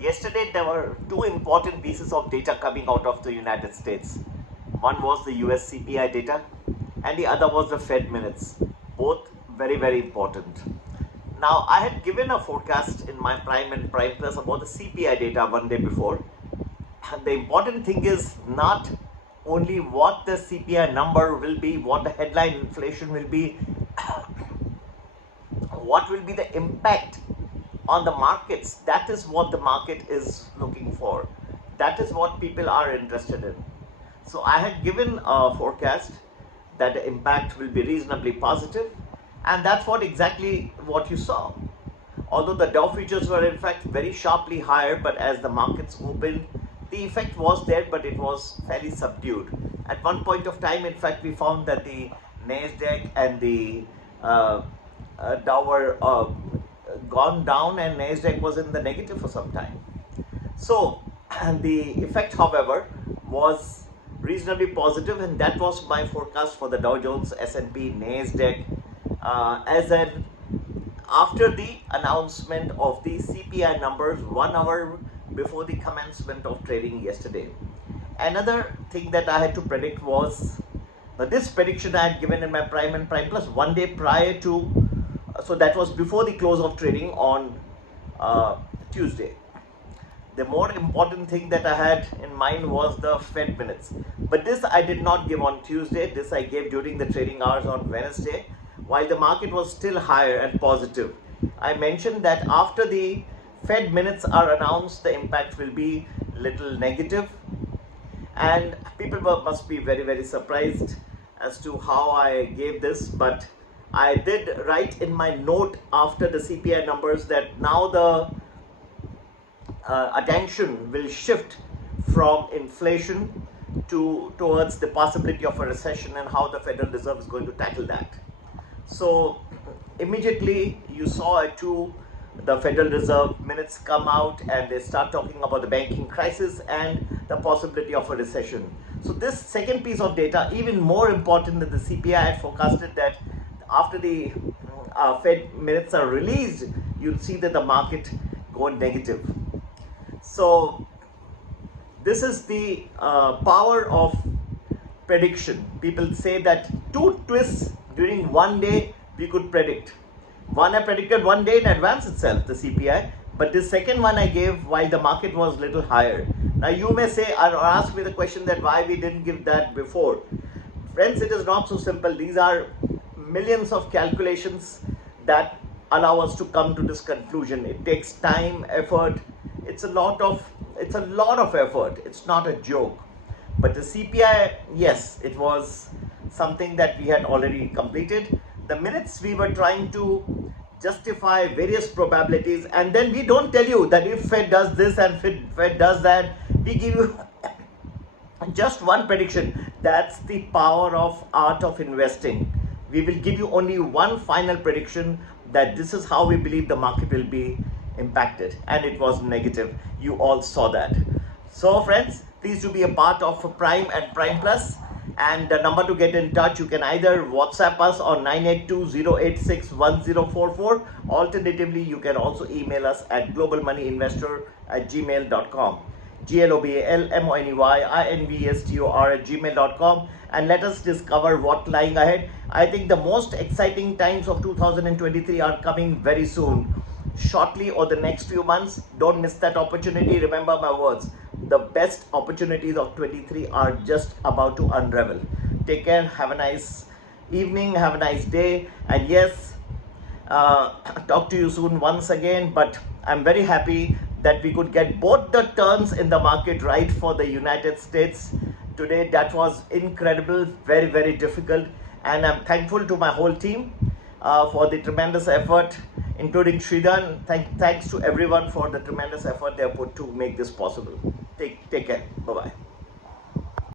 Yesterday, there were two important pieces of data coming out of the United States. One was the US CPI data, and the other was the Fed minutes. Both very, very important. Now, I had given a forecast in my Prime and Prime Plus about the CPI data one day before. And the important thing is not only what the CPI number will be, what the headline inflation will be, what will be the impact on the markets. That is what the market is looking for. That is what people are interested in. So I had given a forecast that the impact will be reasonably positive, and that's exactly what you saw. Although the Dow futures were in fact very sharply higher, but as the markets opened, the effect was there, but it was fairly subdued. At one point of time, in fact, we found that the Nasdaq and the Dow were gone down, and Nasdaq was in the negative for some time. So the effect, however, was reasonably positive, and that was my forecast for the Dow Jones, S&P, Nasdaq, after the announcement of the CPI numbers 1 hour before the commencement of trading yesterday. Another thing that I had to predict was this prediction I had given in my Prime and Prime Plus one day prior to, so that was before the close of trading on Tuesday. The more important thing that I had in mind was the Fed minutes. But this I did not give on Tuesday. This I gave during the trading hours on Wednesday, while the market was still higher and positive. I mentioned that after the Fed minutes are announced, the impact will be little negative. And people must be very, very surprised as to how I gave this. But I did write in my note after the CPI numbers that now the attention will shift from inflation towards the possibility of a recession and how the Federal Reserve is going to tackle that. So immediately you saw the Federal Reserve minutes come out, and they start talking about the banking crisis and the possibility of a recession. So this second piece of data, even more important than the CPI, I had forecasted that after the Fed minutes are released, you'll see that the market go negative. So this is the power of prediction. People say that 2 twists during one day we could predict. One I predicted one day in advance itself, the CPI, but this second one I gave while the market was little higher. Now you may say or ask me the question that why we didn't give that before. Friends, it is not so simple. These are millions of calculations that allow us to come to this conclusion. It takes time, effort. It's a lot of effort. It's not a joke. But the CPI, yes, it was something that we had already completed. The minutes, we were trying to justify various probabilities, and then we don't tell you that if Fed does this and Fed does that. We give you just one prediction. That's the power of art of investing. We will give you only one final prediction, that this is how we believe the market will be impacted, and it was negative. You all saw that. So friends, please do be a part of Prime and Prime Plus. And the number to get in touch, you can either WhatsApp us on 982-086-1044. Alternatively, you can also email us at globalmoneyinvestor@gmail.com. globalmoneyinvestor@gmail.com, and let us discover what lying ahead. I think the most exciting times of 2023 are coming very soon, shortly, or the next few months. Don't miss that opportunity. Remember my words, the best opportunities of 23 are just about to unravel. Take care, have a nice evening, have a nice day, and yes, talk to you soon once again. But I'm very happy that we could get both the turns in the market right for the United States today. That was incredible, very, very difficult, and I'm thankful to my whole team for the tremendous effort, including Sridhan. Thanks to everyone for the tremendous effort they have put to make this possible. Take care. Bye-bye.